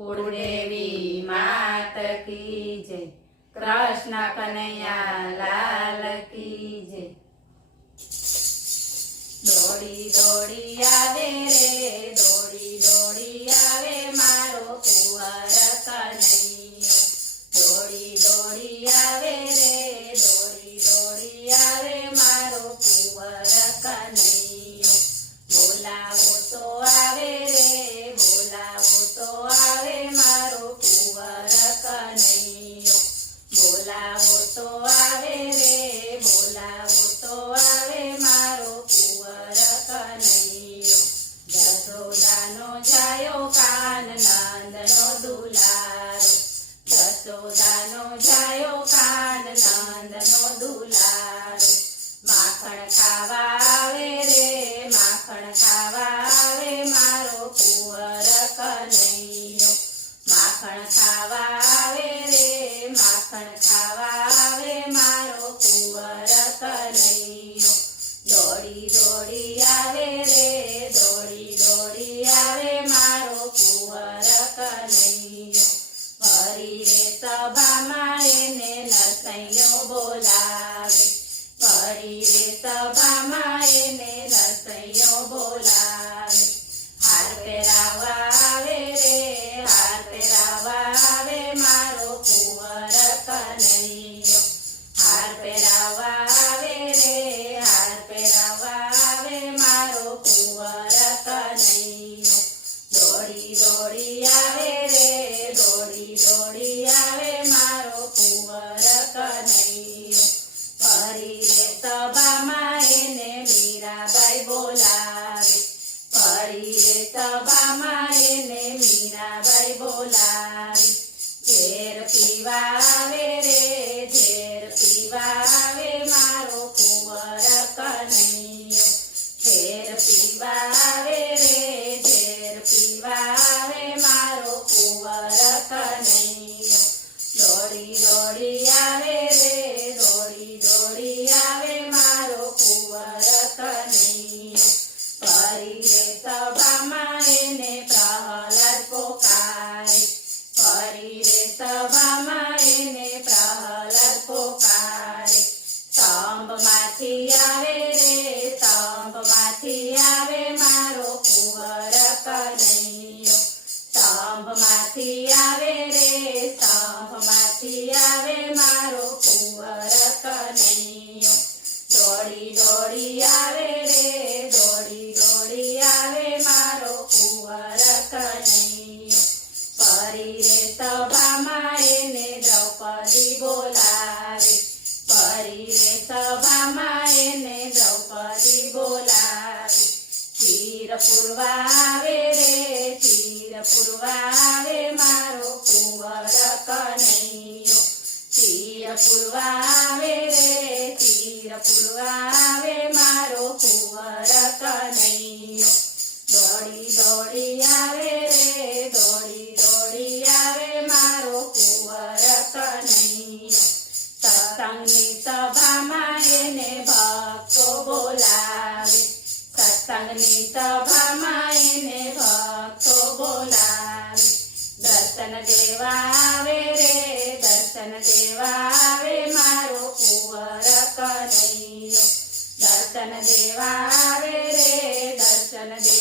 कुलदेवी मात की जय। कृष्ण कन्हैया लाल की जय। दौड़ी दौड़ी आवे रे, दौड़ी दौड़ी आवे मारो कुंवर कन्हैया। दौड़ी दौड़ी आवे रे, दौड़ी दौड़ी आवे मारो कुंवर कन्हैया। बोलावो तो आवे रे, बोलावो तो आवे मारो कुंवर कन्हैया। बोलावो तो आवे रे, बोलावो तो आवे मारो कुंवर कन्हैया। जसोदानो जायो कान नंदनो दुलारो। जसोदानो जायो कान नंदनो दुलारो। माखण खावा आवे रे, माखण खावा आवे मारो कुंवर कन्हैया। माखण खावा आवे रे, माखण खावा आवे मारो कुंवर कन्हैया। दौड़ी दौड़ी आवे रे, दौड़ी दौड़ी आवे मारो कुंवर कन्हैया। भरी रे सभामां एने नरसैयो बोलावे। भरी रे सभामां एने नरसैयो बोलावे। हार પહેરાવા આવે રે, હાર પહેરાવા આવે મારો કુંવર કન્હૈયો। હાર પહેરાવા આવે રે, હાર પહેરાવા આવે મારો કુંવર કન્હૈયો। દોડી દોડી આવે રે, દોડી દોડી આવે મારો કુંવર કન્હૈયો। ફરી રે સભામાં એને મીરાબાઈ બોલાવે। ફરી રે સભામાં એને મીરાબાઈ બોલાવે। ઝેર પીવા આવે રે, ઝેર પીવા આવે મારો કુંવર કન્હૈયો। ઝેર પીવા આવે રે, ઝેર પીવા આવે મારો કુંવર કન્હૈયો। દોડી દોડી આવે રે, દોડી દોડી આવે મારો કુંવર કન્હૈયો। ફરી રે સભામાં એને પ્રહલાદ પોકારે। ફરી રે સભામાં એને પ્રહલાદ પોકારે। સ્તંભમાંથી આવે રે, સ્તંભમાંથી આવે મારો કુંવર કન્હૈયો। સ્તંભમાંથી આવે રે, સ્તંભમાંથી આવે મારો કુંવર કન્હૈયો। દોડી દોડી આવે રે, દોડી દોડી આવે મારો કુંવર કન્હૈયો। ફરી રે સભામાં એને દ્રૌપદી બોલાવે। ફરી રે સભામાં એને દ્રૌપદી બોલાવે। ચીર પૂરવા આવે રે, ચીર પૂરવા આવે મારો કુંવર કન્હૈયો। ચીર પૂરવા આવે રે, ચીર પૂરવા આવે મારો કુંવર કન્હૈયો। દોડી દોડી આવે રે, દોડી દોડી આવે મારો કુંવર કન્હૈયો। સત્સંગની સભામાં એને ભક્તો બોલાવે। સત્સંગની સભામાં એને ભક્તો બોલાવે। દર્શન દેવા આવે રે, દર્શન દેવા આવે મારો કુંવર કન્હૈયો। દર્શન દેવા આવે રે, દર્શન દેવા